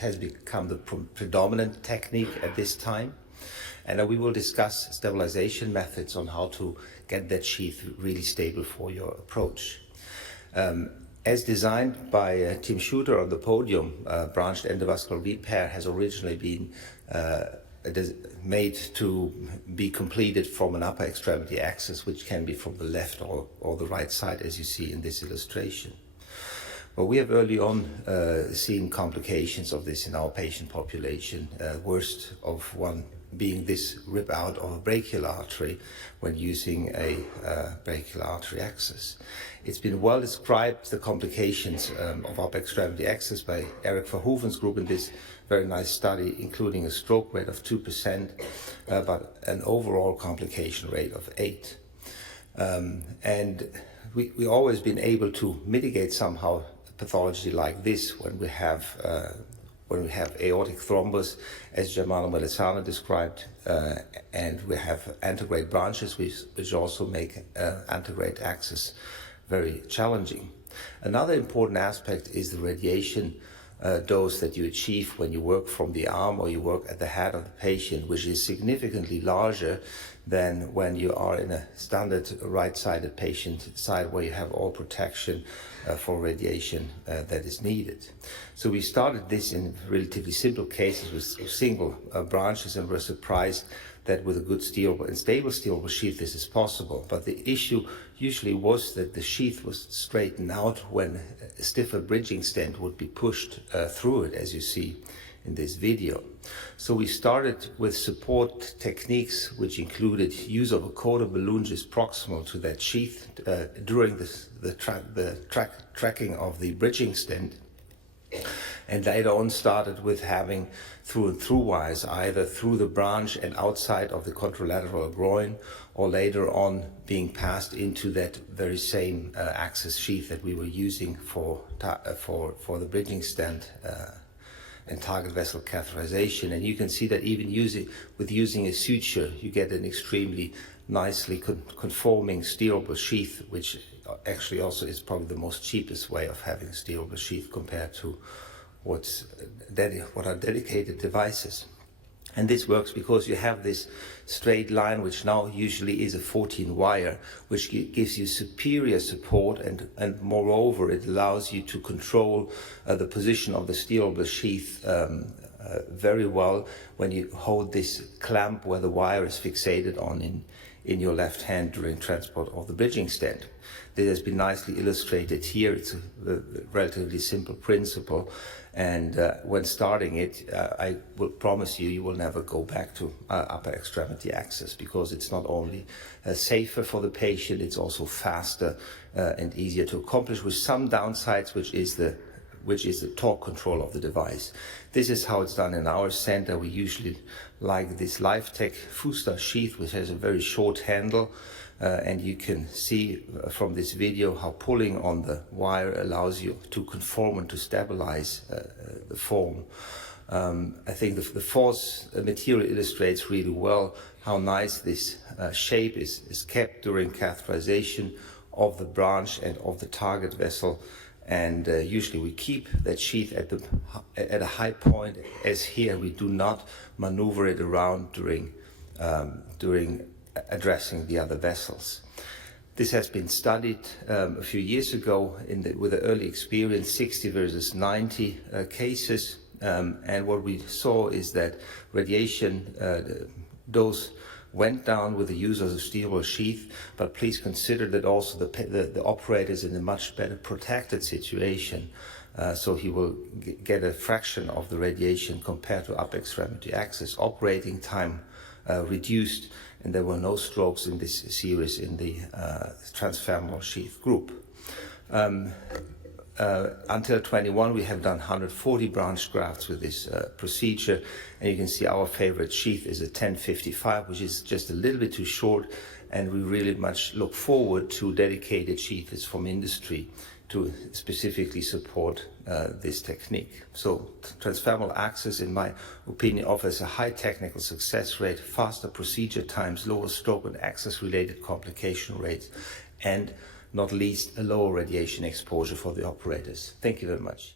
has become the predominant technique at this time. And we will discuss stabilization methods on how to get that sheath really stable for your approach. As designed by Tim Shooter on the podium, branched endovascular repair has originally been made to be completed from an upper extremity axis, which can be from the left or the right side, as you see in this illustration. Well, we have early on seen complications of this in our patient population, worst of one being this rip out of a brachial artery when using a brachial artery access. It's been well described, the complications of upper extremity access, by Eric Verhoeven's group in this very nice study, including a stroke rate of 2%, but an overall complication rate of 8%. And we always been able to mitigate somehow pathology like this when we have aortic thrombus, as Germano Melissano described, and we have antegrade branches, which also make antegrade access very challenging. Another important aspect is the radiation dose that you achieve when you work from the arm or you work at the head of the patient, which is significantly larger than when you are in a standard right-sided patient side where you have all protection for radiation that is needed. So we started this in relatively simple cases with single branches, and were surprised that with a good steerable and stable steerable sheath this is possible. But the issue usually was that the sheath was straightened out when a stiffer bridging stent would be pushed through it, as you see in this video. So we started with support techniques, which included use of a coda balloon just proximal to that sheath during the tracking of the bridging stent. And later on started with having through and through wires, either through the branch and outside of the contralateral groin, or later on being passed into that very same access sheath that we were using for the bridging stent and target vessel catheterization. And you can see that even using a suture, you get an extremely nicely conforming steerable sheath, which actually also is probably the most cheapest way of having a steerable sheath compared to what are dedicated devices. And this works because you have this straight line, which now usually is a 14 wire, which gives you superior support, and moreover it allows you to control the position of the steerable sheath very well when you hold this clamp where the wire is fixated on in your left hand during transport of the bridging stent. This has been nicely illustrated here. It's a relatively simple principle, and when starting it, I will promise you will never go back to upper extremity access, because it's not only safer for the patient, it's also faster and easier to accomplish, with some downsides, which is the torque control of the device. This is how it's done in our center. We usually like this LifeTech Fusta sheath, which has a very short handle, and you can see from this video how pulling on the wire allows you to conform and to stabilize the form. I think the FOSS material illustrates really well how nice this shape is kept during catheterization of the branch and of the target vessel. And usually we keep that sheath at a high point, as here we do not maneuver it around during addressing the other vessels. This has been studied a few years ago with the early experience, 60 versus 90 cases, and what we saw is that radiation dose went down with the use of the steerable sheath, but please consider that also the operator is in a much better protected situation, so he will get a fraction of the radiation compared to upper extremity access. Operating time reduced, and there were no strokes in this series in the transfemoral sheath group. Until 21, we have done 140 branch grafts with this procedure, and you can see our favorite sheath is a 1055, which is just a little bit too short, and we really much look forward to dedicated sheaths from industry to specifically support this technique. So transfemoral access, in my opinion, offers a high technical success rate, faster procedure times, lower stroke and access related complication rates, and not least a lower radiation exposure for the operators. Thank you very much.